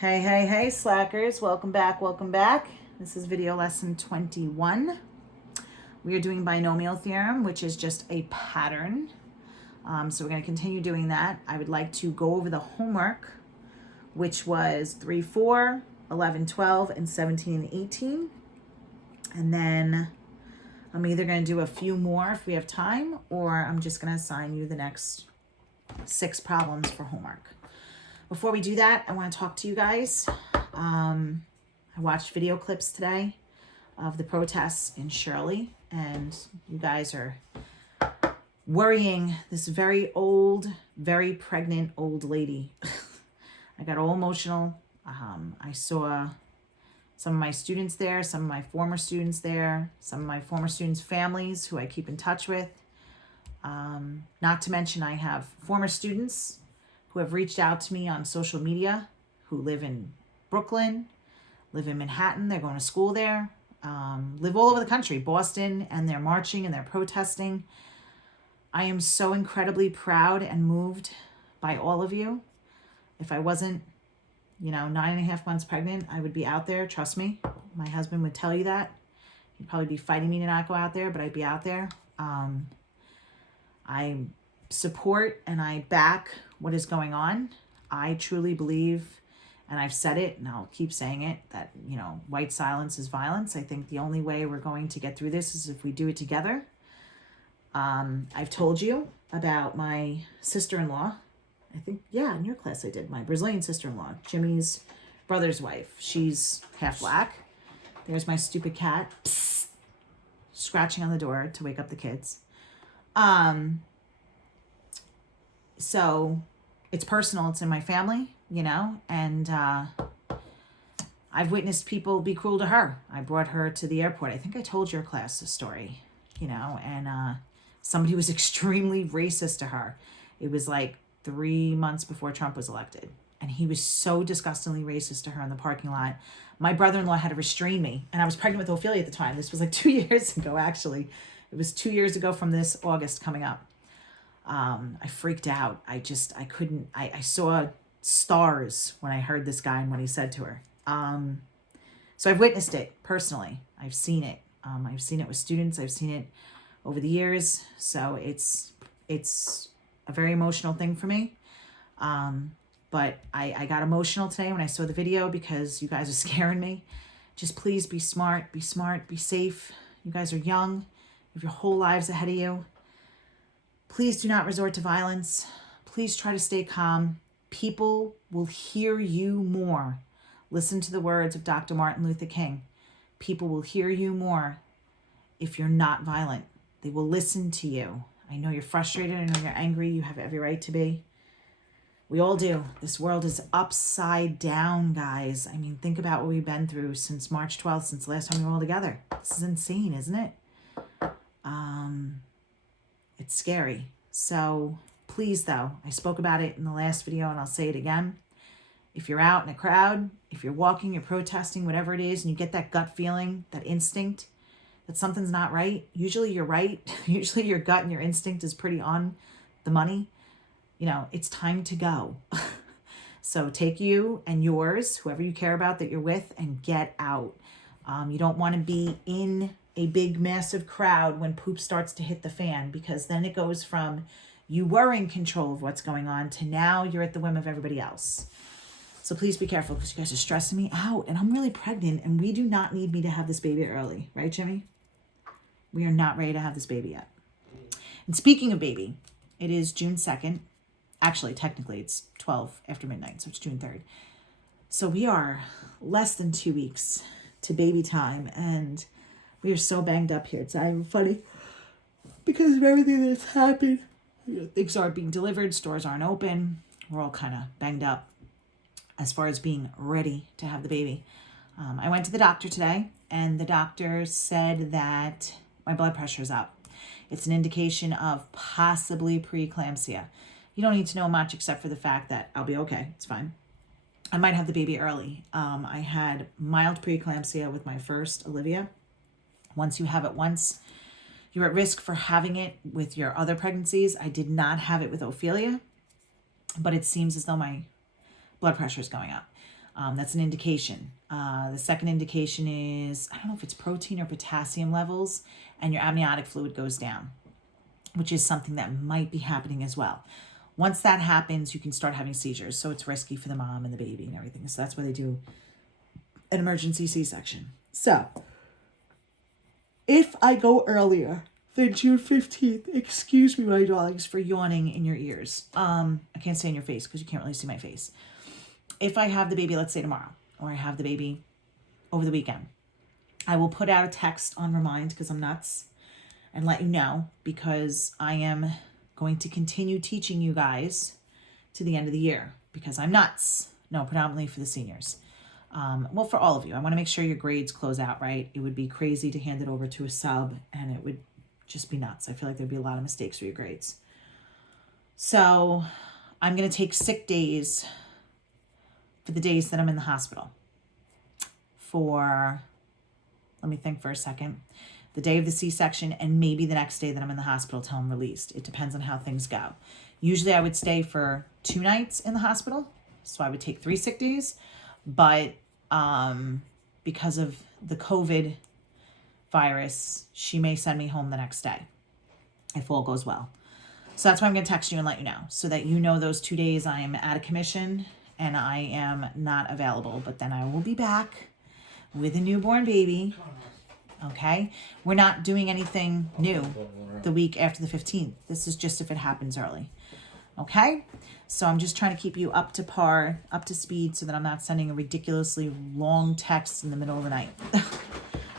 Hey, hey, hey, slackers. Welcome back, welcome back. This is video lesson 21. We are doing binomial theorem, which is just a pattern. So we're going to continue doing that. I would like to go over the homework, which was 3, 4, 11, 12, and 17 and 18. And then I'm either going to do a few more if we have time, or I'm just going to assign you the next 6 problems for homework. Before we do that, I want to talk to you guys. I watched video clips today of the protests in Shirley, and you guys are worrying this very old, very pregnant old lady. I got all emotional. I saw some of my students there, some of my former students there, some of my former students' families who I keep in touch with. Not to mention I have former students who have reached out to me on social media, who live in Brooklyn, live in Manhattan, they're going to school there, live all over the country, Boston, and they're marching and they're protesting. I am so incredibly proud and moved by all of you. If I wasn't, 9.5 months pregnant, I would be out there, trust me. My husband would tell you that. He'd probably be fighting me to not go out there, but I'd be out there. I support and I back what is going on. I truly believe, and I've said it and I'll keep saying it, that, white silence is violence. I think the only way we're going to get through this is if we do it together. I've told you about my sister-in-law. I think, in your class I did. My Brazilian sister-in-law, Jimmy's brother's wife. She's half black. There's my stupid cat, scratching on the door to wake up the kids. So it's personal, it's in my family, and I've witnessed people be cruel to her. I brought her to the airport. I think I told your class this story, and somebody was extremely racist to her. It was like 3 months before Trump was elected, and he was so disgustingly racist to her in the parking lot. My brother-in-law had to restrain me, and I was pregnant with Ophelia at the time. This was like 2 years ago, actually. It was 2 years ago from this August coming up. I freaked out. I couldn't, I saw stars when I heard this guy and what he said to her. So I've witnessed it personally. I've seen it. I've seen it with students. I've seen it over the years. So it's a very emotional thing for me. But I got emotional today when I saw the video because you guys are scaring me. Just please be smart, be safe. You guys are young. You have your whole lives ahead of you. Please do not resort to violence. Please try to stay calm. People will hear you more. Listen to the words of Dr. Martin Luther King. People will hear you more if you're not violent. They will listen to you. I know you're frustrated. I know you're angry. You have every right to be. We all do. This world is upside down, guys. I mean, think about what we've been through since March 12th, since the last time we were all together. This is insane, isn't it? It's scary. So please, though, I spoke about it in the last video and I'll say it again. If you're out in a crowd, if you're walking, you're protesting, whatever it is, and you get that gut feeling, that instinct that something's not right, usually you're right. Usually your gut and your instinct is pretty on the money. It's time to go. So take you and yours, whoever you care about that you're with, and get out. You don't want to be in a big, massive crowd when poop starts to hit the fan, because then it goes from you were in control of what's going on to now you're at the whim of everybody else. So please be careful, because you guys are stressing me out, and I'm really pregnant, and we do not need me to have this baby early. Right, Jimmy? We are not ready to have this baby yet. And speaking of baby, it is June 2nd. Actually, technically, it's 12 after midnight, so it's June 3rd. So we are less than 2 weeks to baby time, and we are so banged up here. It's not even funny because of everything that's happened. Things aren't being delivered. Stores aren't open. We're all kind of banged up as far as being ready to have the baby. I went to the doctor today, and the doctor said that my blood pressure is up. It's an indication of possibly preeclampsia. You don't need to know much except for the fact that I'll be okay. It's fine. I might have the baby early. I had mild preeclampsia with my first, Olivia. Once you have it once, you're at risk for having it with your other pregnancies. I did not have it with Ophelia, but it seems as though my blood pressure is going up. That's an indication. The second indication is, I don't know if it's protein or potassium levels, and your amniotic fluid goes down, which is something that might be happening as well. Once that happens, you can start having seizures. So it's risky for the mom and the baby and everything. So that's why they do an emergency C-section. So if I go earlier than June 15th, excuse me, my darlings, for yawning in your ears. I can't say in your face because you can't really see my face. If I have the baby, let's say tomorrow, or I have the baby over the weekend, I will put out a text on Remind because I'm nuts and let you know, because I am going to continue teaching you guys to the end of the year because I'm nuts. No, predominantly for the seniors. Well, for all of you. I want to make sure your grades close out right. It would be crazy to hand it over to a sub and it would just be nuts. I feel like there'd be a lot of mistakes for your grades. So I'm going to take sick days for the days that I'm in the hospital. Let me think for a second, the day of the C-section and maybe the next day that I'm in the hospital till I'm released. It depends on how things go. Usually I would stay for 2 nights in the hospital, so I would take 3 sick days. But because of the COVID virus, she may send me home the next day if all goes well. So that's why I'm going to text you and let you know, so that you know those 2 days I am out of commission and I am not available. But then I will be back with a newborn baby. Okay? We're not doing anything new the week after the 15th. This is just if it happens early. Okay? So I'm just trying to keep you up to par, up to speed, so that I'm not sending a ridiculously long text in the middle of the night.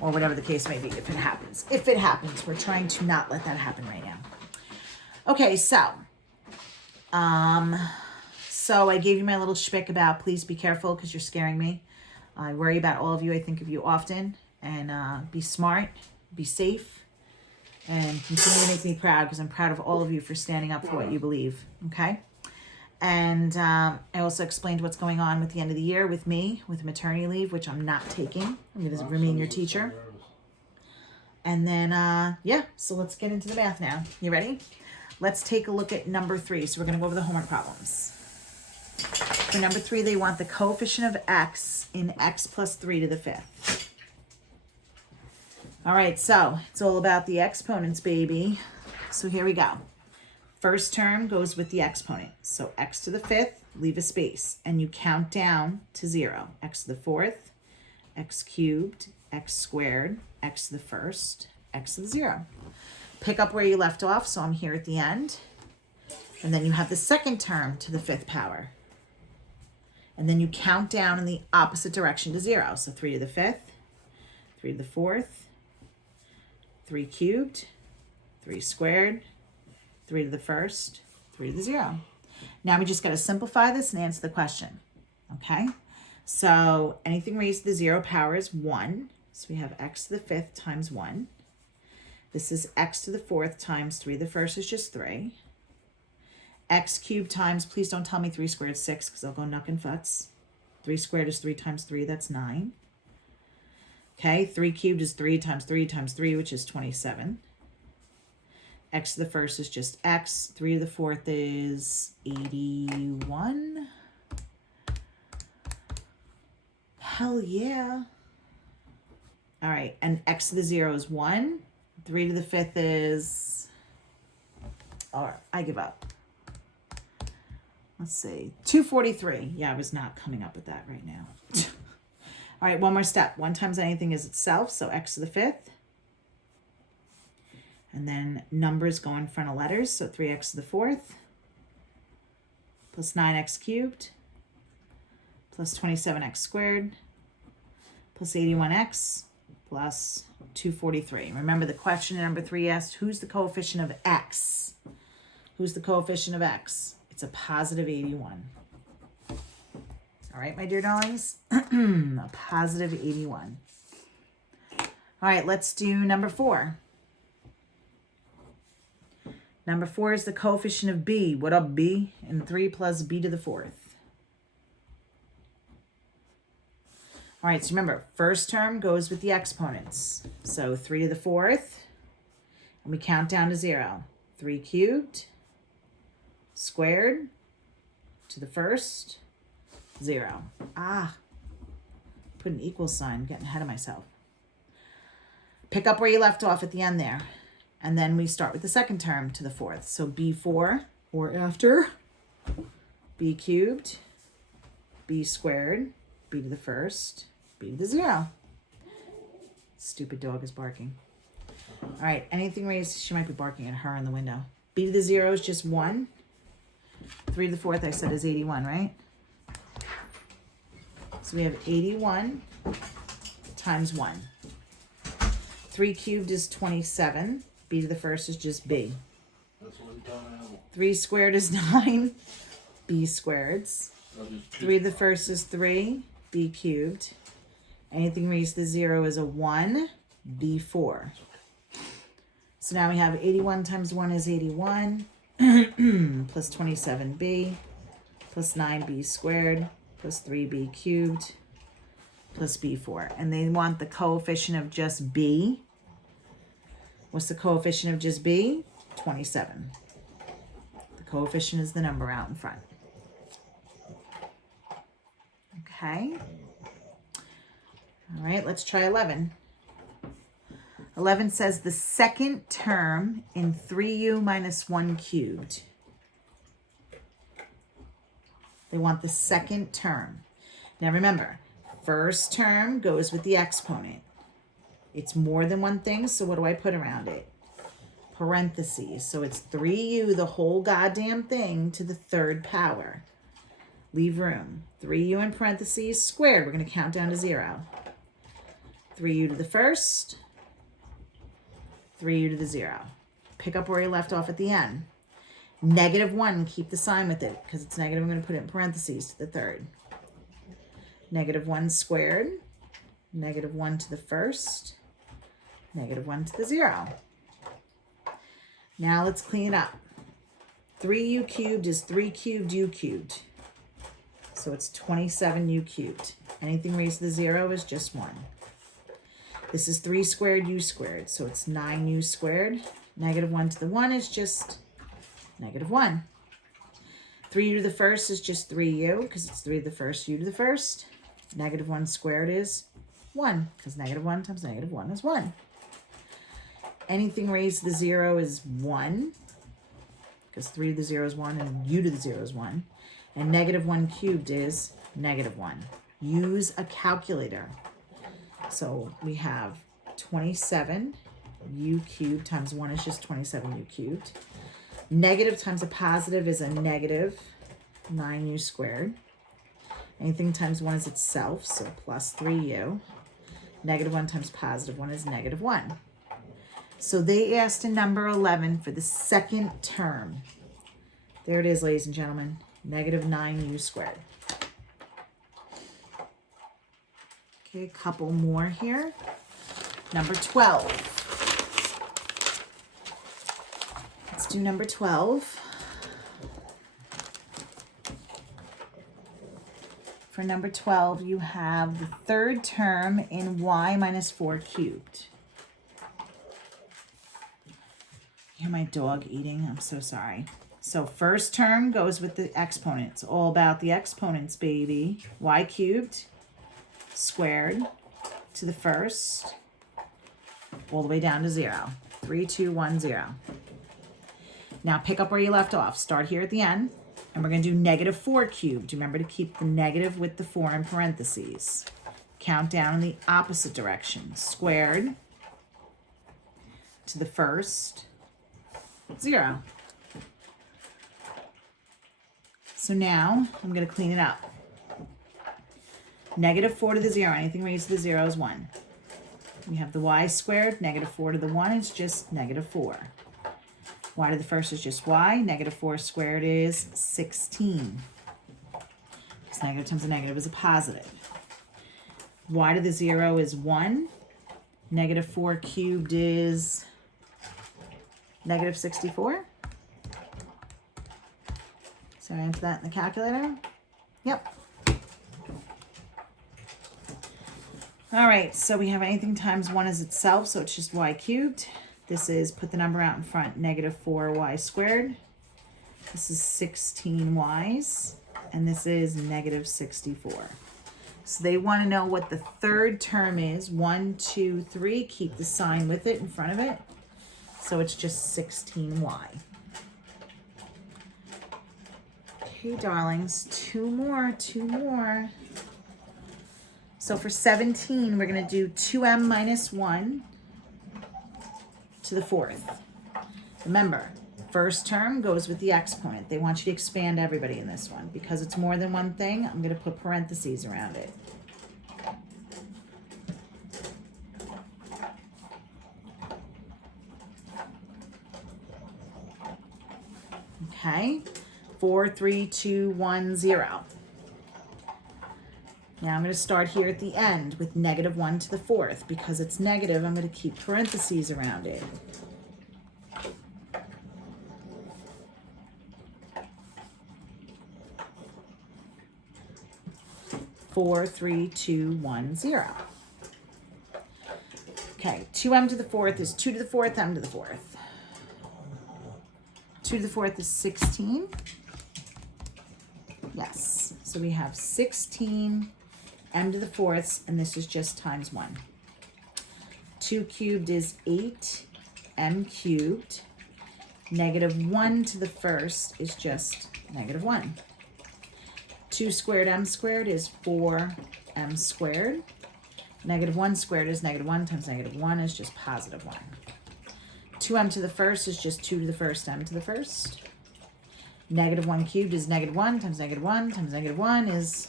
Or whatever the case may be, if it happens. If it happens, we're trying to not let that happen right now. Okay, so I gave you my little shtick about please be careful because you're scaring me. I worry about all of you. I think of you often. And be smart, be safe, and continue to make me proud because I'm proud of all of you for standing up for what you believe, okay? And I also explained what's going on with the end of the year with me, with maternity leave, which I'm not taking. I'm going to remain your teacher. And then, so let's get into the math now. You ready? Let's take a look at number 3. So we're going to go over the homework problems. For number 3, they want the coefficient of x in x plus 3 to the 5th. All right, so it's all about the exponents, baby. So here we go. First term goes with the exponent. So x to the 5th, leave a space, and you count down to 0. X to the 4th, x cubed, x squared, x to the 1st, x to the 0. Pick up where you left off, so I'm here at the end. And then you have the second term to the 5th power. And then you count down in the opposite direction to 0. So 3 to the 5th, 3 to the 4th, 3 cubed, 3 squared, 3 to the 1st, 3 to the 0. Now we just got to simplify this and answer the question. Okay? So anything raised to the 0 power is 1. So we have x to the 5th times 1. This is x to the 4th times 3 to the 1st is just 3. X cubed times, please don't tell me 3 squared is 6 because I'll go knuck and futz. 3 squared is 3 times 3, that's 9. Okay, 3 cubed is 3 times 3 times 3, which is 27. X to the 1st is just x. 3 to the 4th is 81. Hell yeah. All right, and x to the 0 is 1. 3 to the 5th is... All right, I give up. Let's see, 243. Yeah, I was not coming up with that right now. All right, one more step. 1 times anything is itself, so x to the 5th. And then numbers go in front of letters, so 3x to the 4th, plus 9x cubed, plus 27x squared, plus 81x, plus 243. Remember the question in number 3 asked, who's the coefficient of x? Who's the coefficient of x? It's a positive 81. All right, my dear darlings, a positive 81. All right, let's do number 4. Number 4 is the coefficient of b. What up, b? And 3 plus b to the 4th. All right, so remember, first term goes with the exponents. So 3 to the 4th, and we count down to 0. 3 cubed, squared, to the 1st, 0. put an equal sign. I'm getting ahead of myself. Pick up where you left off at the end there. And then we start with the second term to the fourth. So b4 or after, b cubed, b squared, b to the first, b to the 0. Stupid dog is barking. All right, anything raised, she might be barking at her in the window. B to the 0 is just 1. 3 to the fourth, I said, is 81, right? So we have 81 times 1. 3 cubed is 27. B to the first is just b. That's what I'm telling you. 3 squared is 9. B squareds. 3 to the first is 3. B cubed. Anything raised to 0 is a 1. B4. So now we have 81 times 1 is 81. Plus 27b. Plus 9b squared. Plus 3b cubed. Plus b4. And they want the coefficient of just b. What's the coefficient of just b? 27. The coefficient is the number out in front. Okay. All right, let's try 11. 11 says the second term in 3u minus 1 cubed. They want the second term. Now remember, first term goes with the exponent. It's more than one thing, so what do I put around it? Parentheses. So it's 3u, the whole goddamn thing, to the third power. Leave room. 3u in parentheses squared. We're going to count down to 0. 3u to the first. 3u to the 0. Pick up where you left off at the end. Negative 1, keep the sign with it. Because it's negative, I'm going to put it in parentheses to the third. Negative 1 squared. Negative 1 to the first. Negative 1 to the 0. Now let's clean it up. 3u cubed is 3 cubed u cubed. So it's 27u cubed. Anything raised to the 0 is just 1. This is 3 squared u squared. So it's 9u squared. Negative 1 to the 1 is just negative 1. 3u to the first is just 3u because it's 3 to the first, u to the first. Negative 1 squared is 1 because negative 1 times negative 1 is 1. Anything raised to the 0 is 1 because 3 to the 0 is 1 and u to the 0 is 1. And negative 1 cubed is negative 1. Use a calculator. So we have 27 u cubed times 1 is just 27 u cubed. Negative times a positive is a negative 9u squared. Anything times 1 is itself, so plus 3u. Negative 1 times positive 1 is negative 1. So they asked in number 11 for the second term. There it is, ladies and gentlemen. Negative 9u squared. Okay, a couple more here. Number 12. Let's do number 12. For number 12, you have the third term in y minus 4 cubed. You hear my dog eating? I'm so sorry. So first term goes with the exponent. It's all about the exponents, baby. Y cubed squared to the first all the way down to 0. 3, 2, 1, 0. Now pick up where you left off. Start here at the end. And we're going to do negative 4 cubed. Remember to keep the negative with the 4 in parentheses. Count down in the opposite direction. Squared to the first, 0. So now I'm going to clean it up. Negative 4 to the 0. Anything raised to the 0 is 1. We have the y squared. Negative 4 to the 1 is just negative 4. Y to the first is just y. Negative 4 squared is 16. Because negative times a negative is a positive. Y to the 0 is 1. Negative 4 cubed is negative 64. So I enter that in the calculator. Yep. All right, so we have anything times 1 is itself, so it's just y cubed. This is, put the number out in front, negative 4y squared. This is 16y's, and this is negative 64. So they want to know what the third term is. 1, 2, 3. Keep the sign with it in front of it. So it's just 16y. Okay, darlings, two more. So for 17, we're going to do 2m minus 1 to the 4th. Remember, first term goes with the exponent. They want you to expand everybody in this one. Because it's more than one thing, I'm going to put parentheses around it. Okay, 4, 3, 2, 1, 0. Now I'm going to start here at the end with negative 1 to the 4th. Because it's negative, I'm going to keep parentheses around it. Four, 3, 2, 1, 0. Okay, 2m to the 4th is 2 to the 4th, m to the 4th. 2 to the 4th is 16. Yes, so we have 16 m to the 4th, and this is just times 1. 2 cubed is 8 m cubed. Negative 1 to the 1st is just negative 1. 2 squared m squared is 4m squared. Negative 1 squared is negative 1 times negative 1 is just positive 1. 2m to the 1st is just 2 to the 1st m to the 1st. Negative 1 cubed is negative 1 times negative 1 times negative 1 is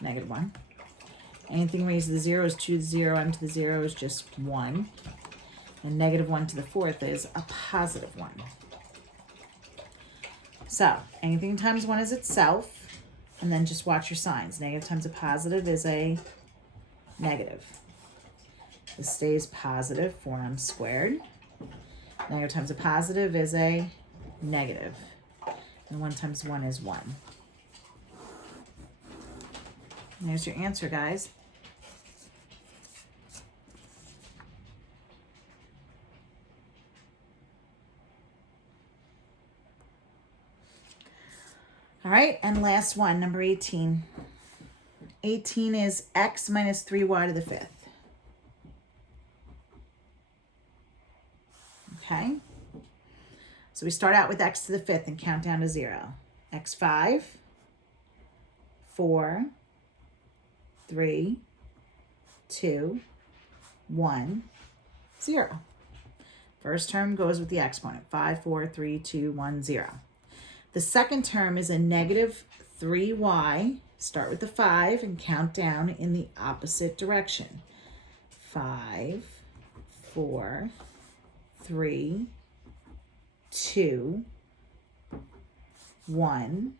negative 1. Anything raised to the 0 is 2 to the 0, m to the 0 is just 1. And negative 1 to the 4th is a positive 1. So anything times 1 is itself. And then just watch your signs. Negative times a positive is a negative. This stays positive, 4m squared. Negative times a positive is a negative. And 1 times 1 is 1. And there's your answer, guys. All right, and last one, number 18. 18 is x minus 3y to the 5th. Okay? So we start out with x to the 5th and count down to 0. x5, 4, 3, 2, 1, 0. First term goes with the exponent. 5, 4, 3, 2, 1, 0. The second term is a negative 3y. Start with the 5 and count down in the opposite direction. 5, 4, 3, 2, 1,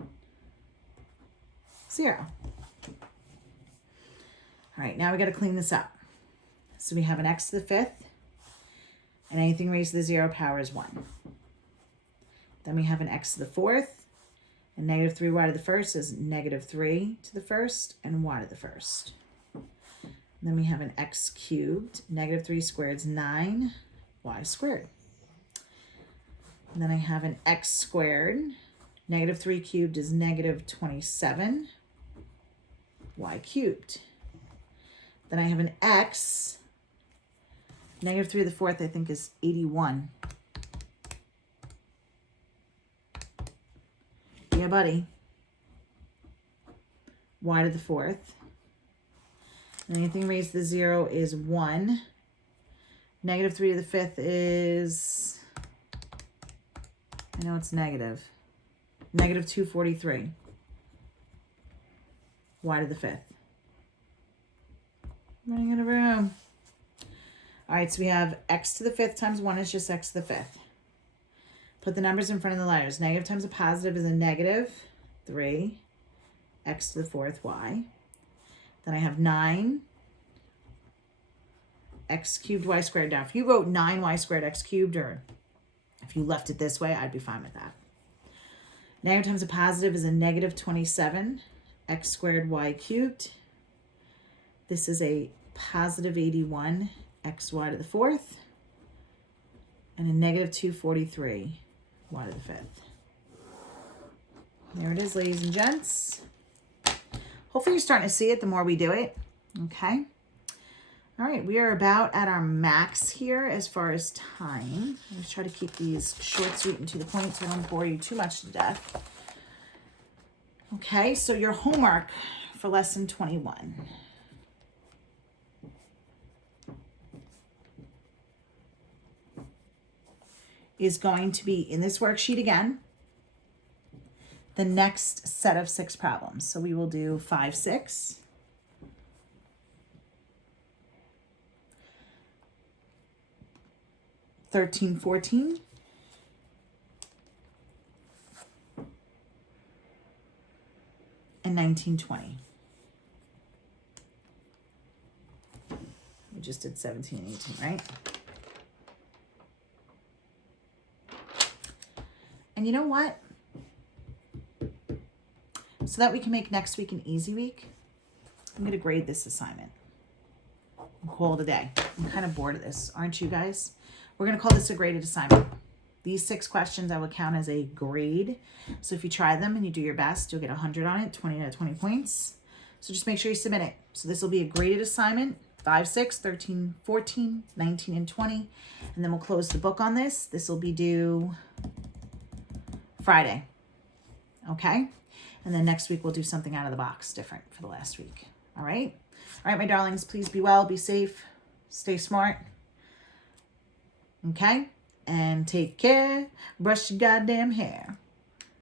0. All right, now we got to clean this up. So we have an x to the 5th, and anything raised to the 0 power is 1. Then we have an x to the 4th, and negative 3y to the 1st is negative 3 to the 1st, and y to the 1st. And then we have an x cubed. Negative 3 squared is 9, y squared. And then I have an x squared. Negative 3 cubed is negative 27, y cubed. Then I have an x. Negative 3 to the 4th, I think, is 81. Yeah, buddy. Y to the 4th. And anything raised to the 0 is 1. Negative 3 to the 5th is, I know it's negative. Negative 243. Y to the 5th. Running out of room. All right, so we have x to the 5th times 1 is just x to the 5th. Put the numbers in front of the letters. Negative times a positive is a negative 3, x to the 4th, y. Then I have 9, x cubed, y squared. Now, if you wrote 9y squared x cubed, or if you left it this way, I'd be fine with that. Negative times a positive is a negative 27, x squared, y cubed. This is a positive 81, xy to the 4th. And a negative 243, y to the 5th. There it is, ladies and gents. Hopefully you're starting to see it the more we do it. Okay. All right, we are about at our max here as far as time. I'm going to try to keep these short, sweet, and to the point so I don't bore you too much to death. Okay, so your homework for lesson 21. Is going to be in this worksheet again, the next set of 6 problems. So we will do 5, 6. (13, 14). And 19, 20. We just did 17 and 18, right? And you know what? So that we can make next week an easy week, I'm going to grade this assignment. And call it a day. I'm kind of bored of this, aren't you guys? We're going to call this a graded assignment. These 6 questions I will count as a grade. So if you try them and you do your best, you'll get 100 on it, 20 out of 20 points. So just make sure you submit it. So this will be a graded assignment, 5, 6, 13, 14, 19, and 20. And then we'll close the book on this. This will be due Friday. Okay? And then next week we'll do something out of the box different for the last week. All right? All right, my darlings, please be well, be safe, stay smart. Okay? And take care. Brush your goddamn hair.